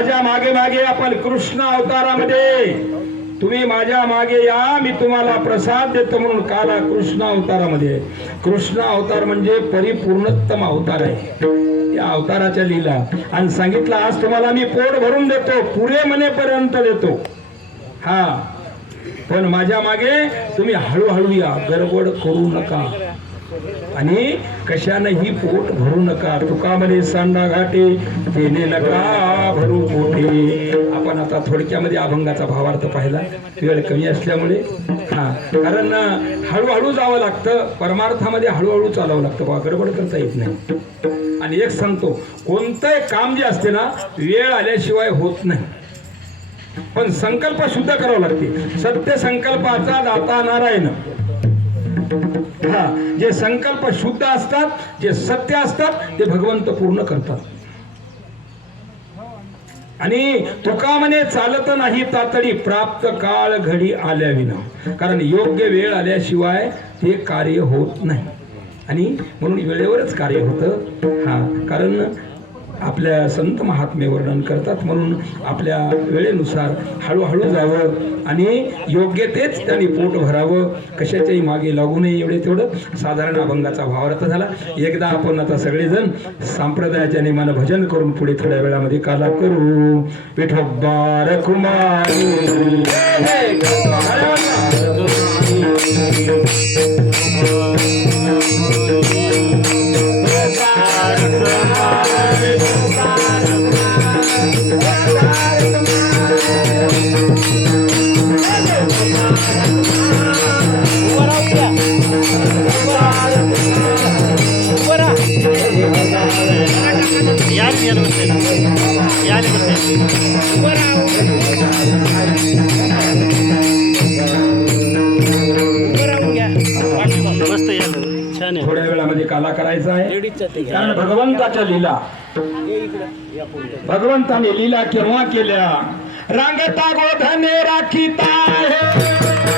माझ्या मागे मागे आपण कृष्ण अवतारामध्ये, तुम्ही माझ्या मागे या, मी तुम्हाला प्रसाद देतो म्हणून काला कृष्ण अवतारामध्ये. कृष्ण अवतार म्हणजे परिपूर्णतम अवतार आहे. या अवताराच्या लीला आणि सांगितलं आज तुम्हाला मी पोट भरून देतो, पुरे मनेपर्यंत देतो. हा, पण माझ्या मागे तुम्ही हळूहळू या, गडबड करू नका आणि कशानेही पोट भरू नका. तुका म्हणे सांडा घाटे तेने नका भरू पोटे. आपण आता थोडक्यामध्ये अभंगाचा भावार्थ पाहिला, वेळ कमी असल्यामुळे. हा, कारण हळूहळू जावं लागतं, परमार्थामध्ये हळूहळू चालावं लागतं बा, गडबड करता येत नाही. आणि एक सांगतो, कोणतंही काम जे असते ना वेळ आल्याशिवाय होत नाही, पण संकल्प शुद्ध करावा लागते. सत्य संकल्पाचा दाता नारायण. हा, जे संकल्प शुद्ध असतात, जे सत्य असतात, ते भगवंत पूर्ण करतात. आणि तुका म्हणे चालत नाही तातडी, प्राप्त काळ घडी आल्याविना. कारण योग्य वेळ आल्याशिवाय ते कार्य होत नाही आणि म्हणून वेळेवरच कार्य होतं. हा, कारण आपल्या संत महात्मे वर्णन करतात, म्हणून आपल्या वेळेनुसार हळूहळू जावं आणि योग्य तेच त्यांनी पोट भरावं, कशाच्याही मागे लागू नये. एवढे तेवढं साधारण अभंगाचा भावार्थ झाला. एकदा आपण आता सगळेजण संप्रदायाच्या नियमानं भजन करून पुढे थोड्या वेळामध्ये काला करू. विठोबा कुमारी थोड्या वेळामध्ये काला करायचा आहे. कारण भगवंताच्या लीला, भगवंताने लीला केव्हा केल्या. रांगता गोधने राखीता